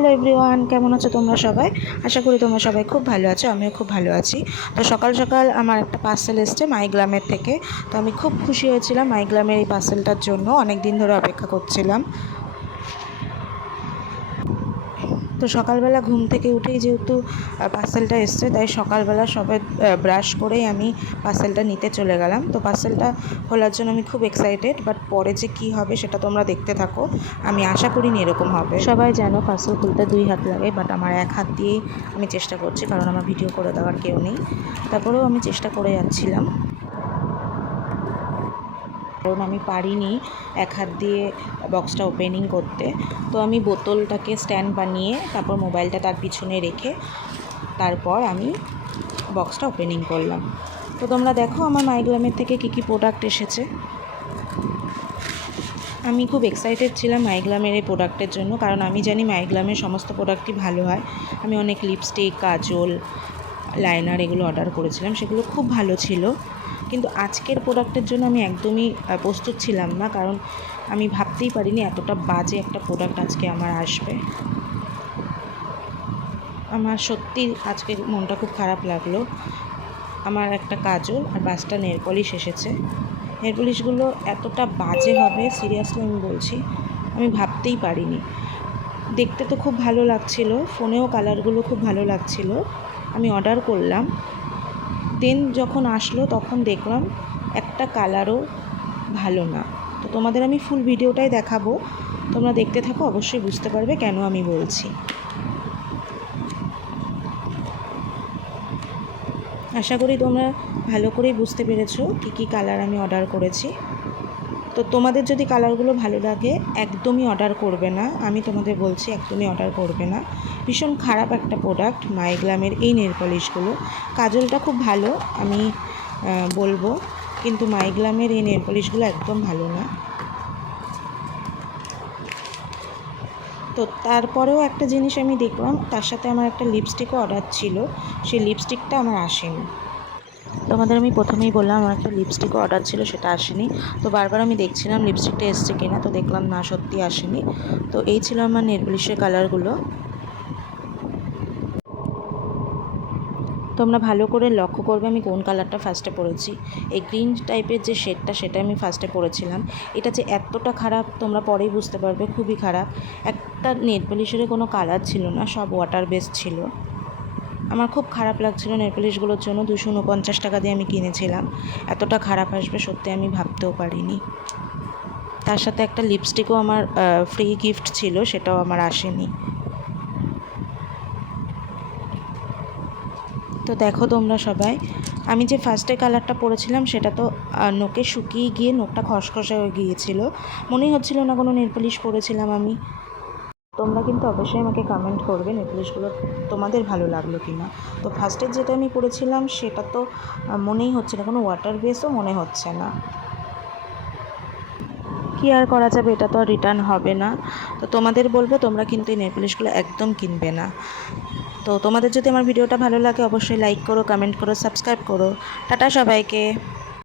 Hello everyone, কেমন আছো তোমরা সবাই? আশা করি তোমরা সবাই খুব ভালো আছো। আমিও খুব ভালো আছি। তো সকাল সকাল আমার একটা পার্সেল এসছে মাইগ্রামের থেকে। তো আমি খুব খুশি হয়েছিলাম মাইগ্রামের এই পার্সেলটার জন্য। অনেক দিন ধরে অপেক্ষা করছিলাম। তো সকালবেলা ঘুম থেকে উঠেই যেহেতু পার্সেলটা এসছে, তাই সকালবেলা সবে ব্রাশ করেই আমি পার্সেলটা নিতে চলে গেলাম। তো পার্সেলটা খোলার জন্য আমি খুব এক্সাইটেড, বাট পরে যে কী হবে সেটা তোমরা দেখতে থাকো। আমি আশা করিনি এরকম হবে। সবাই জানো পার্সেল খুলতে 2 হাত লাগে, বাট আমার 1 হাত দিয়েই আমি চেষ্টা করছি, কারণ আমার ভিডিও করে দেওয়ার কেউ নেই। তারপরেও আমি চেষ্টা করে যাচ্ছিলাম, কারণ আমি পারিনি 1 হাত দিয়ে বক্সটা ওপেনিং করতে। তো আমি বোতলটাকে স্ট্যান্ড বানিয়ে তারপর মোবাইলটা তার পিছনে রেখে তারপর আমি বক্সটা ওপেনিং করলাম। তো তোমরা দেখো আমার মাইগ্রামের থেকে কী প্রোডাক্ট এসেছে। আমি খুব এক্সাইটেড ছিলাম মাইগ্রামের এই প্রোডাক্টের জন্য, কারণ আমি জানি মাইগ্রামের সমস্ত প্রোডাক্টই ভালো হয়। আমি অনেক লিপস্টিক, কাজল, লাইনার এগুলো অর্ডার করেছিলাম, সেগুলো খুব ভালো ছিল। কিন্তু আজকের প্রোডাক্টের জন্য আমি একদমই প্রস্তুত ছিলাম না, কারণ আমি ভাবতেই পারিনি এতটা বাজে একটা প্রোডাক্ট আজকে আমার আসবে। আমার সত্যি আজকে মনটা খুব খারাপ লাগলো। আমার একটা কাজল আর 5টা নেল পলিশ এসেছে। নেল পলিশগুলো এতটা বাজে হবে সিরিয়াসলি আমি বলছি, আমি ভাবতেই পারিনি। দেখতে তো খুব ভালো লাগছিল, ফোনেও কালারগুলো খুব ভালো লাগছিল। আমি অর্ডার করলাম, দেন যখন আসলো তখন দেখলাম একটা কালারও ভালো না। তো তোমাদের আমি ফুল ভিডিওটাই দেখাবো, তোমরা দেখতে থাকো, অবশ্যই বুঝতে পারবে কেন আমি বলছি। আশা করি তোমরা ভালো করেই বুঝতে পেরেছো কী কালার আমি অর্ডার করেছি। তো তোমাদের যদি কালারগুলো ভালো লাগে একদমই অর্ডার করবে না, আমি তোমাদের বলছি একদমই অর্ডার করবে না। ভীষণ খারাপ একটা প্রোডাক্ট মাইগ্রামের এই নেল পলিশগুলো। কাজলটা খুব ভালো আমি বলবো, কিন্তু মাইগ্রামের এই নেল পলিশগুলো একদম ভালো না। তো তারপরেও একটা জিনিস আমি দেখলাম, তার সাথে আমার একটা লিপস্টিকও অর্ডার ছিল, সেই লিপস্টিকটা আমার আসেনি। তোমাদের আমি প্রথমেই বললাম আমার একটা লিপস্টিকও অর্ডার ছিল, সেটা আসেনি। তো বারবার আমি দেখছিলাম লিপস্টিকটা এসছে কিনা, তো দেখলাম না, সত্যি আসেনি। তো এই ছিল আমার নেল পলিশের কালারগুলো। তোমরা ভালো করে লক্ষ্য করবে আমি কোন কালারটা ফার্স্টে পরেছি। এই গ্রিন টাইপের যে শেডটা সেটা আমি ফার্স্টে পরেছিলাম। এটা যে এতটা খারাপ তোমরা পরেই বুঝতে পারবে, খুবই খারাপ। একটা নেল পলিশের কোনো কালার ছিল না, সব ওয়াটার বেস ছিল। আমার খুব খারাপ লাগছিল নেল পলিশগুলোর জন্য। 249 টাকা দিয়ে আমি কিনেছিলাম, এতটা খারাপ আসবে সত্যি আমি ভাবতেও পারিনি। তার সাথে একটা লিপস্টিকও আমার ফ্রি গিফট ছিল, সেটাও আমার আসেনি। তো দেখো তোমরা সবাই, আমি যে ফার্স্টে কালারটা পরেছিলাম সেটা তো নোকে শুকিয়ে গিয়ে নোকটা খসখসে হয়ে গিয়েছিল, মনেই হচ্ছিল না কোনো নেল পলিশ পরেছিলাম আমি। তোমরা কিন্তু অবশ্যই আমাকে কমেন্ট করবে নেল পলিশগুলো তোমাদের ভালো লাগলো কি না। তো ফার্স্টের যেটা আমি পরেছিলাম সেটা তো মনেই হচ্ছে না, কোনো ওয়াটার বেসও মনে হচ্ছে না। কী আর করা যাবে, এটা তো আর রিটার্ন হবে না। তো তোমাদের বলবো তোমরা কিন্তু এই নেল পলিশগুলো একদম কিনবে না। তো তোমাদের যদি আমার ভিডিওটা ভালো লাগে অবশ্যই লাইক করো, কমেন্ট করো, সাবস্ক্রাইব করো। টাটা সবাইকে।